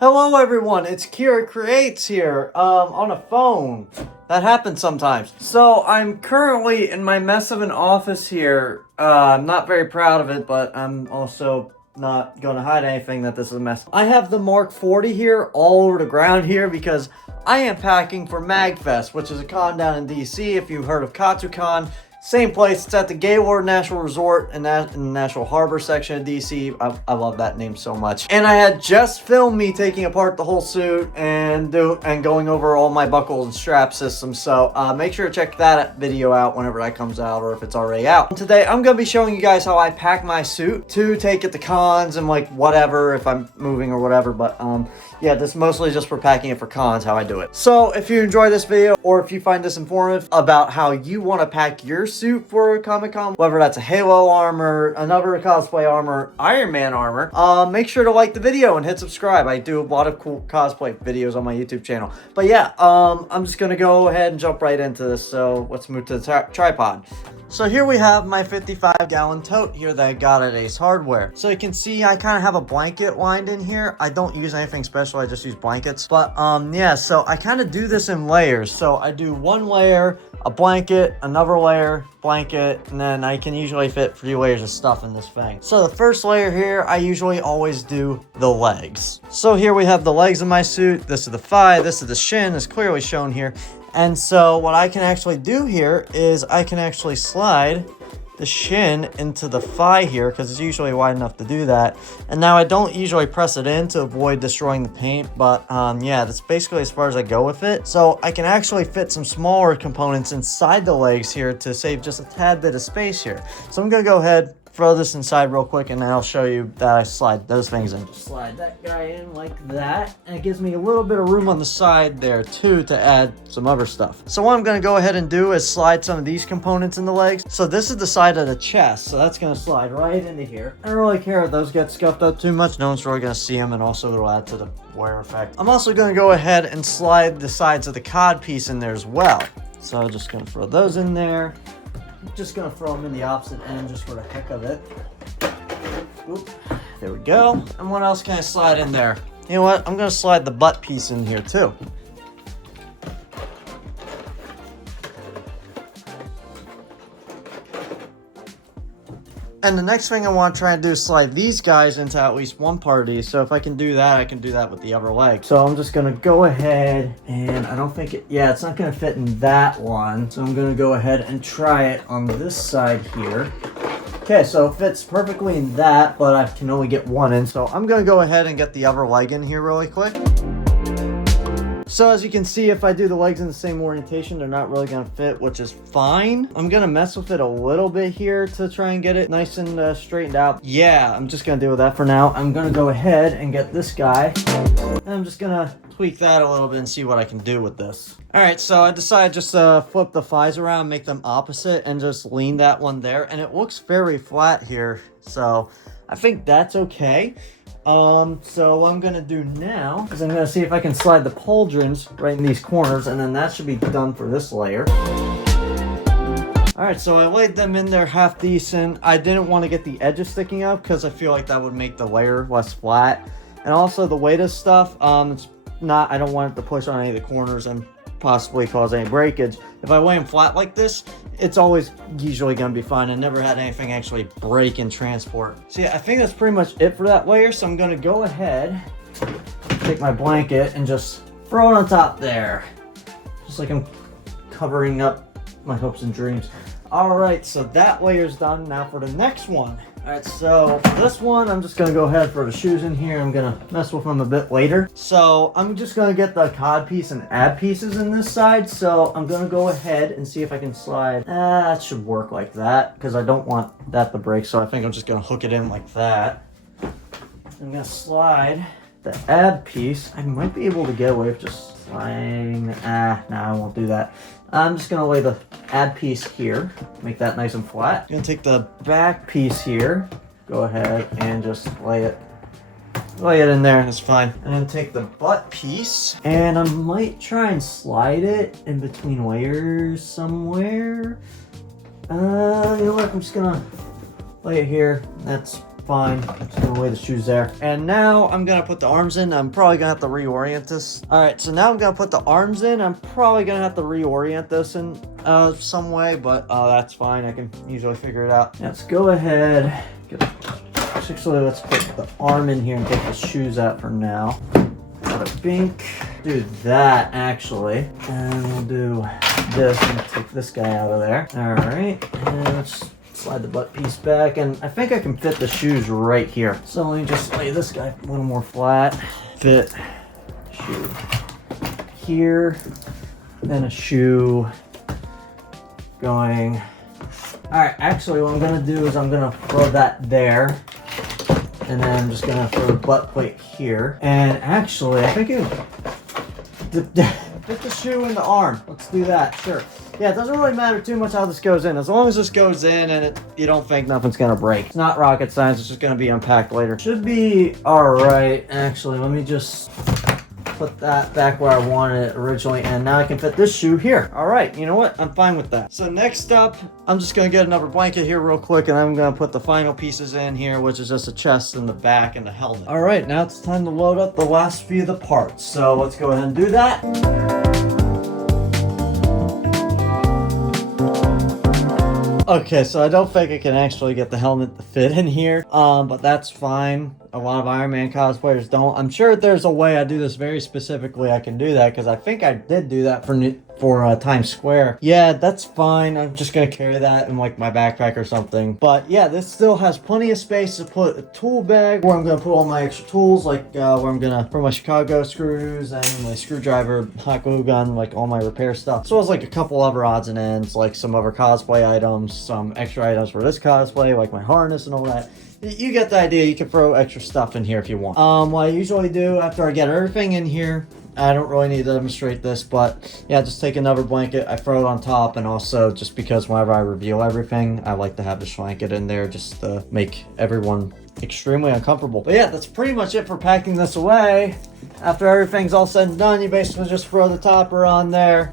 Hello everyone, it's Kira Creates here, on a phone. That happens sometimes. So, I'm currently in my mess of an office here. I'm not very proud of it, but I'm also not gonna hide anything that this is a mess. I have the Mark 40 here all over the ground here because I am packing for MagFest, which is a con down in DC. If you've heard of KatsuCon, same place. It's at the Gaylord National Resort in the National Harbor section of DC. I love that name so much. And I had just filmed me taking apart the whole suit and going over all my buckle and strap systems. So make sure to check that video out whenever that comes out or if it's already out. Today I'm going to be showing you guys how I pack my suit to take it to cons and like whatever if I'm moving or whatever. But yeah, this is mostly just for packing it for cons, how I do it. So if you enjoy this video or if you find this informative about how you want to pack your suit for Comic-Con, whether that's a Halo armor, another cosplay armor, Iron Man armor, make sure to like the video and hit subscribe. I do a lot of cool cosplay videos on my YouTube channel. But yeah, I'm just gonna go ahead and jump right into this. So let's move to the tripod. So here we have my 55-gallon tote here that I got at Ace Hardware. So you can see I kind of have a blanket lined in here. I don't use anything special, I just use blankets. But yeah, so I kind of do this in layers. So I do one layer, a blanket, another layer, blanket, and then I can usually fit 3 layers of stuff in this thing. So the first layer here, I usually always do the legs. So here we have the legs of my suit. This is the thigh, this is the shin, is clearly shown here. And so what I can actually do here is I can actually slide the shin into the thigh here because it's usually wide enough to do that. And now I don't usually press it in to avoid destroying the paint, but yeah, that's basically as far as I go with it. So I can actually fit some smaller components inside the legs here to save just a tad bit of space here. So I'm gonna go ahead, throw this inside real quick, and then I'll show you that I slide those things in. Just slide that guy in like that, and it gives me a little bit of room on the side there too to add some other stuff. So what I'm going to go ahead and do is slide some of these components in the legs. So this is the side of the chest, so that's going to slide right into here. I don't really care if those get scuffed up too much. No one's really going to see them, and also it'll add to the wear effect. I'm also going to go ahead and slide the sides of the cod piece in there as well. So I'm just going to throw those in there. Just gonna throw them in the opposite end just for the heck of it. Oop, there we go. And what else can I slide in there? You know what? I'm gonna slide the butt piece in here too. And the next thing I want to try and do is slide these guys into at least one part of these. So if I can do that, I can do that with the other leg. So I'm just going to go ahead and I don't think it's not going to fit in that one. So I'm going to go ahead and try it on this side here. Okay, so it fits perfectly in that, but I can only get one in. So I'm going to go ahead and get the other leg in here really quick. So as you can see, if I do the legs in the same orientation, they're not really going to fit, which is fine. I'm going to mess with it a little bit here to try and get it nice and straightened out. Yeah, I'm just going to deal with that for now. I'm going to go ahead and get this guy. And I'm just going to tweak that a little bit and see what I can do with this. All right, so I decided just to flip the thighs around, make them opposite, and just lean that one there. And it looks very flat here, so I think that's okay. So what I'm gonna do now is I'm gonna see if I can slide the pauldrons right in these corners, and then that should be done for this layer. Alright, so I laid them in there half decent. I didn't want to get the edges sticking up because I feel like that would make the layer less flat. And also the weight of stuff, it's not, I don't want it to push on any of the corners and possibly cause any breakage. If I lay them flat like this, it's always usually gonna be fine. I never had anything actually break in transport. So yeah, I think that's pretty much it for that layer. So I'm gonna go ahead, take my blanket and just throw it on top there. Just like I'm covering up my hopes and dreams. All right, so that layer's done. Now for the next one. All right, so for this one, I'm just gonna go ahead for the shoes in here. I'm gonna mess with them a bit later. So I'm just gonna get the cod piece and ab pieces in this side. So I'm gonna go ahead and see if I can slide. That should work like that because I don't want that to break. So I think I'm just gonna hook it in like that. I'm gonna slide the ab piece. I might be able to get away with just sliding. No, I won't do that. I'm just gonna lay the ab piece here, make that nice and flat. I'm gonna take the back piece here, go ahead and just lay it in there, that's fine. And then take the butt piece, and I might try and slide it in between layers somewhere. You know what, I'm just gonna lay it here. That's fine. I'm just gonna lay the shoes there. And now I'm gonna put the arms in. I'm probably gonna have to reorient this. All right, so now I'm gonna put the arms in. I'm probably gonna have to reorient this in some way, but that's fine. I can usually figure it out. Let's go ahead. Actually, let's put the arm in here and take the shoes out for now. Bada bink. Do that actually, and we'll do this and take this guy out of there. All right, and let's slide the butt piece back, and I think I can fit the shoes right here. So let me just lay this guy a little more flat. Fit shoe here, then a shoe going. All right, actually what I'm gonna do is I'm gonna throw that there, and then I'm just gonna throw the butt plate here. And actually, I think it fit the shoe in the arm. Let's do that, sure. Yeah, it doesn't really matter too much how this goes in. As long as this goes in and you don't think nothing's gonna break. It's not rocket science, it's just gonna be unpacked later. Should be all right. Actually, let me just put that back where I wanted it originally, and now I can fit this shoe here. All right, you know what? I'm fine with that. So next up, I'm just gonna get another blanket here real quick, and I'm gonna put the final pieces in here, which is just the chest and the back and the helmet. All right, now it's time to load up the last few of the parts. So let's go ahead and do that. Okay, so I don't think I can actually get the helmet to fit in here, but that's fine. A lot of Iron Man cosplayers don't. I'm sure there's a way I do this very specifically. I can do that because I think I did do that for Times Square. Yeah, that's fine. I'm just gonna carry that in like my backpack or something. But yeah, this still has plenty of space to put a tool bag where I'm gonna put all my extra tools, like where I'm gonna put my Chicago screws and my screwdriver, hot glue gun, like all my repair stuff. So it's like a couple other odds and ends, like some other cosplay items, some extra items for this cosplay, like my harness and all that. You get the idea. You can throw extra stuff in here if you want. What I usually do after I get everything in here, I don't really need to demonstrate this, but yeah, just take another blanket, I throw it on top, and also just because whenever I reveal everything, I like to have this blanket in there just to make everyone extremely uncomfortable. But yeah, that's pretty much it for packing this away. After everything's all said and done, you basically just throw the topper on there.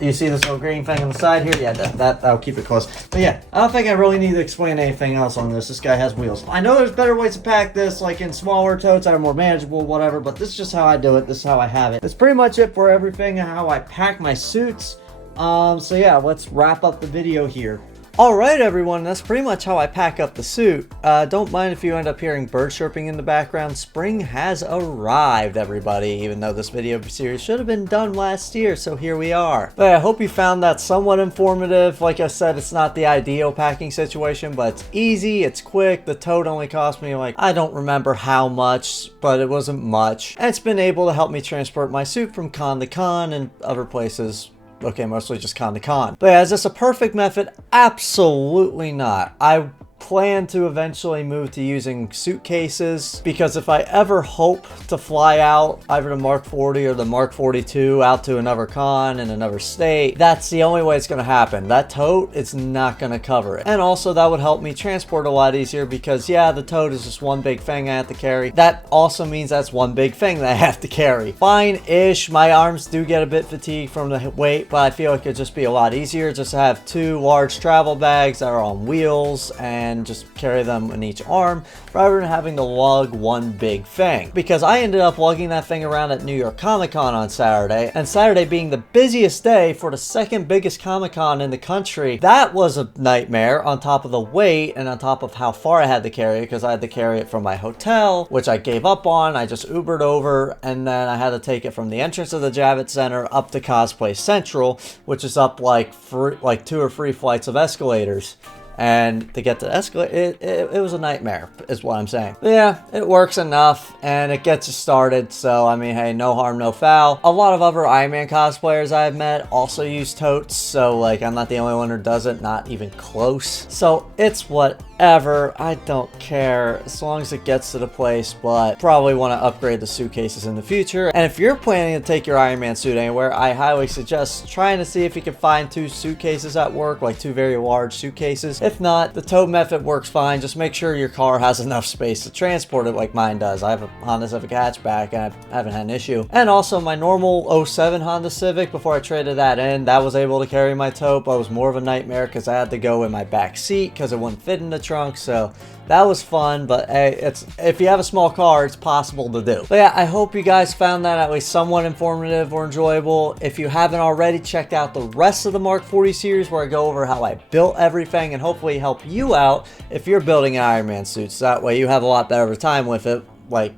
You see this little green thing on the side here? Yeah, that'll keep it close. But yeah, I don't think I really need to explain anything else on this. This guy has wheels. I know there's better ways to pack this, like in smaller totes that are more manageable, whatever, but this is just how I do it. This is how I have it. That's pretty much it for everything, how I pack my suits. So yeah, let's wrap up the video here. Alright everyone, that's pretty much how I pack up the suit. Don't mind if you end up hearing bird chirping in the background. Spring has arrived, everybody, even though this video series should have been done last year, so here we are. But I hope you found that somewhat informative. Like I said, it's not the ideal packing situation, but it's easy, it's quick. The tote only cost me like, I don't remember how much, but it wasn't much. And it's been able to help me transport my suit from con to con and other places. Okay, mostly just con to con. But yeah, is this a perfect method? Absolutely not. I plan to eventually move to using suitcases, because if I ever hope to fly out either the Mark 40 or the Mark 42 out to another con in another state, that's the only way it's going to happen. That tote, it's not going to cover it. And also that would help me transport a lot easier, because yeah, the tote is just one big thing I have to carry. That also means that's one big thing that I have to carry. Fine-ish, my arms do get a bit fatigued from the weight, but I feel like it'd just be a lot easier just to have two large travel bags that are on wheels and just carry them in each arm rather than having to lug one big thing. Because I ended up lugging that thing around at New York Comic Con on Saturday, and Saturday being the busiest day for the second biggest Comic Con in the country, that was a nightmare on top of the weight and on top of how far I had to carry it, because I had to carry it from my hotel, which I gave up on. I just Ubered over, and then I had to take it from the entrance of the Javits Center up to Cosplay Central, which is up like 2 or 3 flights of escalators. And to get to the escalator, it was a nightmare, is what I'm saying. But yeah, it works enough, and it gets you started, so I mean, hey, no harm, no foul. A lot of other Iron Man cosplayers I've met also use totes, so like, I'm not the only one who does it, not even close. So it's whatever, I don't care, as long as it gets to the place, but probably want to upgrade the suitcases in the future. And if you're planning to take your Iron Man suit anywhere, I highly suggest trying to see if you can find 2 suitcases at work, like 2 very large suitcases. If not, the tote method works fine. Just make sure your car has enough space to transport it like mine does. I have a Honda Civic hatchback and I haven't had an issue. And also my normal 07 Honda Civic, before I traded that in, that was able to carry my tote, but it was more of a nightmare because I had to go in my back seat because it wouldn't fit in the trunk. So that was fun, but hey, if you have a small car, it's possible to do. But yeah, I hope you guys found that at least somewhat informative or enjoyable. If you haven't already, checked out the rest of the Mark 40 series where I go over how I built everything and hopefully help you out if you're building an Iron Man suit. So that way you have a lot better time with it, like,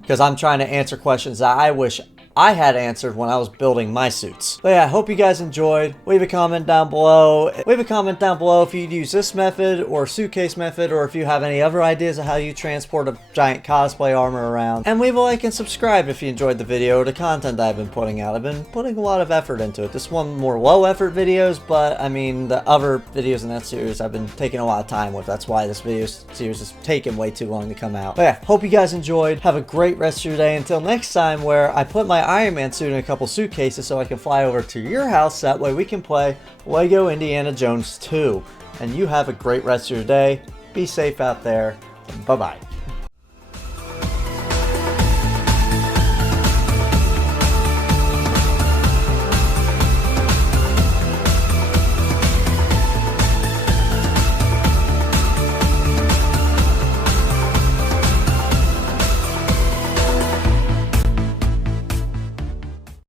because I'm trying to answer questions that I wish I had answered when I was building my suits. But yeah, I hope you guys enjoyed. Leave a comment down below. Leave a comment down below if you'd use this method or suitcase method, or if you have any other ideas of how you transport a giant cosplay armor around. And leave a like and subscribe if you enjoyed the video or the content I've been putting out. I've been putting a lot of effort into it. This one more low effort videos, but I mean the other videos in that series I've been taking a lot of time with. That's why this video series is taking way too long to come out. But yeah, hope you guys enjoyed. Have a great rest of your day. Until next time, where I put my Iron Man suit in a couple suitcases so I can fly over to your house. That way we can play Lego Indiana Jones 2. And you have a great rest of your day. Be safe out there. Bye-bye.